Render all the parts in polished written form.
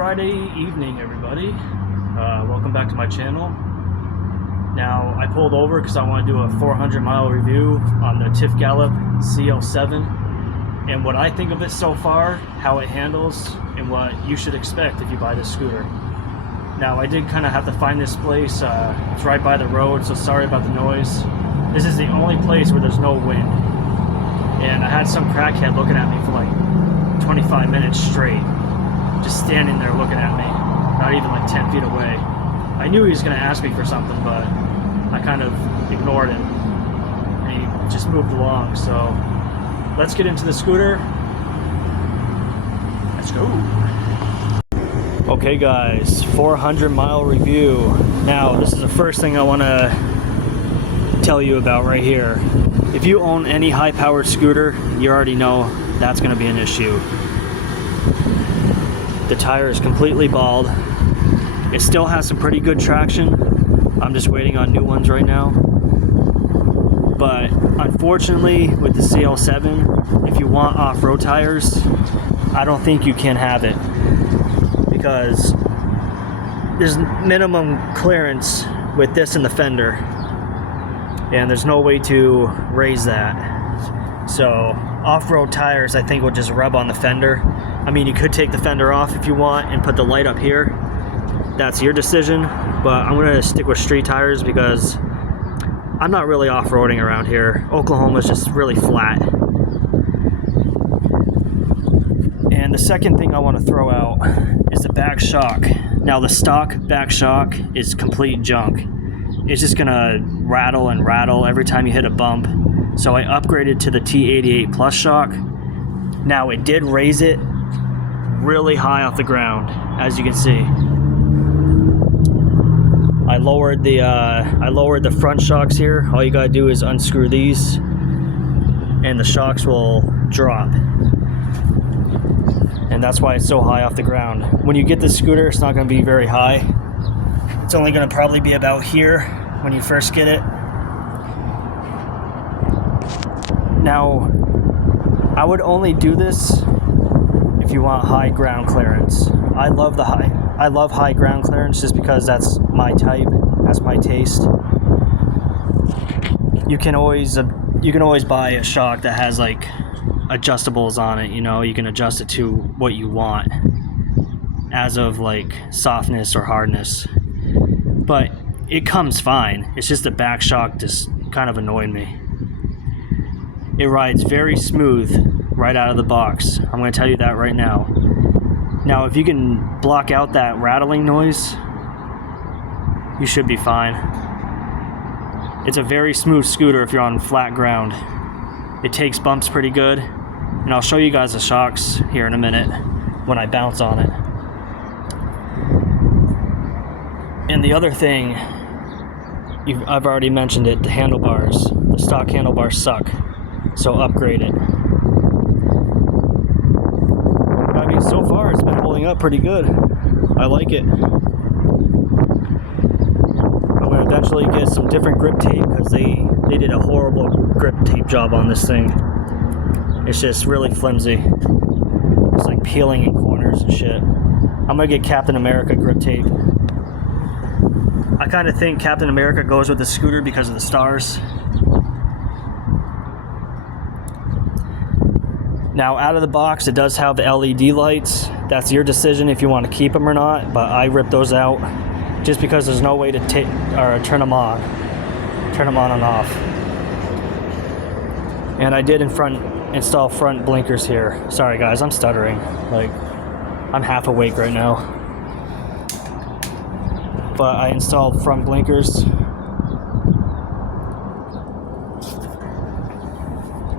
Friday evening, everybody. Welcome back to my channel. Now, I pulled over because I want to do a 400-mile review on the Tifgallop cl7 and what I think of it so far, how it handles, and what you should expect if you buy this scooter. Now, I did kind of have to find this place. It's right by the road, so sorry about the noise. This is the only place where there's no wind. And I had some crackhead looking at me for like 25 minutes straight. Just standing there looking at me, not even like 10 feet away. I knew he was going to ask me for something, but I kind of ignored him. And he just moved along, so let's get into the scooter. Let's go. Okay guys, 400-mile review. Now, this is the first thing I want to tell you about right here. If you own any high-powered scooter, you already know that's going to be an issue. The tire is completely bald. It still has some pretty good traction. I'm just waiting on new ones right now. But unfortunately, with the cl7, if you want off-road tires, I don't think you can have it, because there's minimum clearance with this in the fender, and there's no way to raise that. So off-road tires, I think, will just rub on the fender. I mean, you could take the fender off if you want and put the light up here. That's your decision, but I'm gonna stick with street tires because I'm not really off-roading around here. Oklahoma's just really flat. And the second thing I want to throw out is the back shock. Now, the stock back shock is complete junk. It's just gonna rattle and rattle every time you hit a bump. So I upgraded to the T88 Plus shock. Now, it did raise it really high off the ground, as you can see. I lowered the front shocks here. All you gotta do is unscrew these, and the shocks will drop. And that's why it's so high off the ground. When you get this scooter, it's not gonna be very high. It's only gonna probably be about here when you first get it. Now, I would only do this if you want high ground clearance. I love high ground clearance just because that's my type, that's my taste. You can always buy a shock that has like adjustables on it, you know, you can adjust it to what you want as of like softness or hardness. But it comes fine. It's just the back shock just kind of annoyed me. It rides very smooth right out of the box. I'm going to tell you that right now. Now, if you can block out that rattling noise, you should be fine. It's a very smooth scooter if you're on flat ground. It takes bumps pretty good, and I'll show you guys the shocks here in a minute when I bounce on it. And the other thing, I've already mentioned it, the handlebars. The stock handlebars suck, so upgrade it. I mean, so far it's been holding up pretty good. I like it. I'm going to eventually get some different grip tape because they did a horrible grip tape job on this thing. It's just really flimsy. It's like peeling in corners and shit. I'm going to get Captain America grip tape. I kind of think Captain America goes with the scooter because of the stars. Now, out of the box, it does have the LED lights. That's your decision if you want to keep them or not, but I ripped those out just because there's no way to turn them on and off. And I did install front blinkers here. Sorry guys, I'm stuttering. Like, I'm half awake right now. But I installed front blinkers.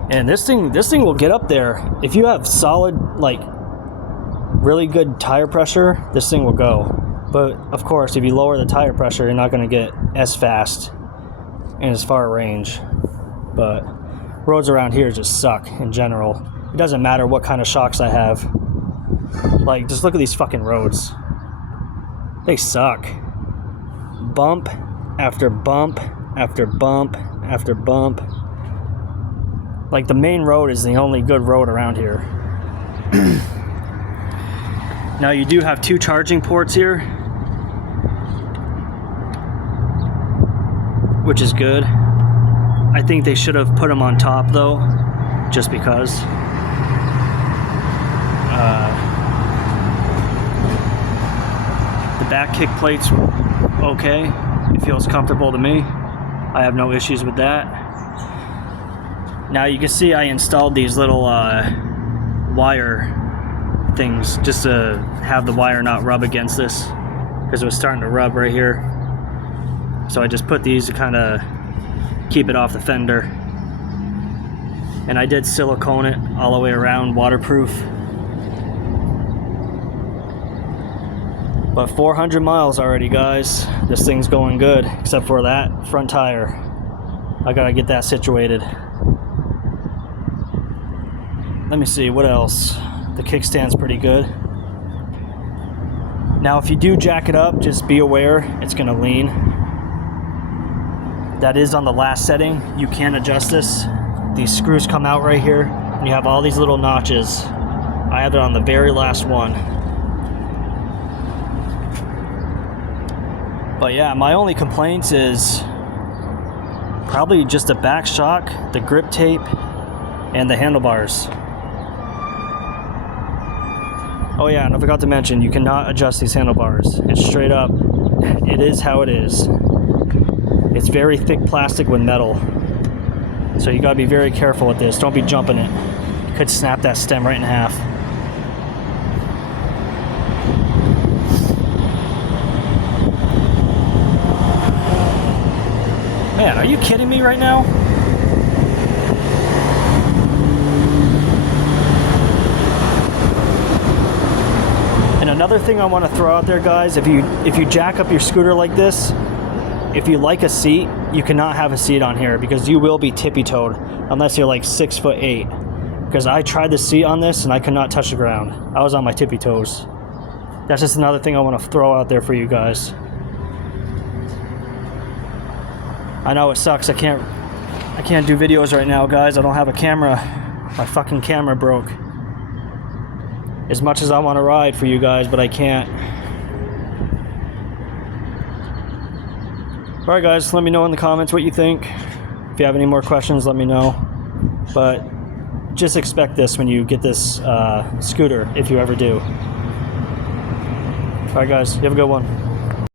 And this thing will get up there. If you have solid, like, really good tire pressure, this thing will go. But of course, if you lower the tire pressure, you're not going to get as fast and as far range. But roads around here just suck in general. It doesn't matter what kind of shocks I have. Like, just look at these fucking roads. They suck. Bump after bump after bump after bump. Like, the main road is the only good road around here. Now you do have 2 charging ports here, which is good. I think they should have put them on top though, just because. The back kick plate's okay. It feels comfortable to me. I have no issues with that. Now you can see I installed these little wire things just to have the wire not rub against this, because it was starting to rub right here. So I just put these to kind of keep it off the fender. And I did silicone it all the way around, waterproof. But 400 miles already, guys. This thing's going good, except for that front tire. I gotta get that situated. Let me see, what else? The kickstand's pretty good. Now, if you do jack it up, just be aware it's gonna lean. That is on the last setting. You can adjust this. These screws come out right here, and you have all these little notches. I have it on the very last one. But yeah, my only complaints is probably just the back shock, the grip tape, and the handlebars. Oh yeah, and I forgot to mention, you cannot adjust these handlebars. It's straight up, it is how it is. It's very thick plastic with metal. So you gotta be very careful with this. Don't be jumping it. You could snap that stem right in half. Man, are you kidding me right now? And another thing I want to throw out there, guys, if you jack up your scooter like this, if you like a seat, you cannot have a seat on here because you will be tippy-toed unless you're like 6'8". Because I tried the seat on this and I could not touch the ground. I was on my tippy toes. That's just another thing I want to throw out there for you guys. I know it sucks. I can't do videos right now, guys. I don't have a camera. My fucking camera broke. As much as I want to ride for you guys, but I can't. Alright guys, let me know in the comments what you think. If you have any more questions, let me know. But just expect this when you get this scooter, if you ever do. Alright guys, you have a good one.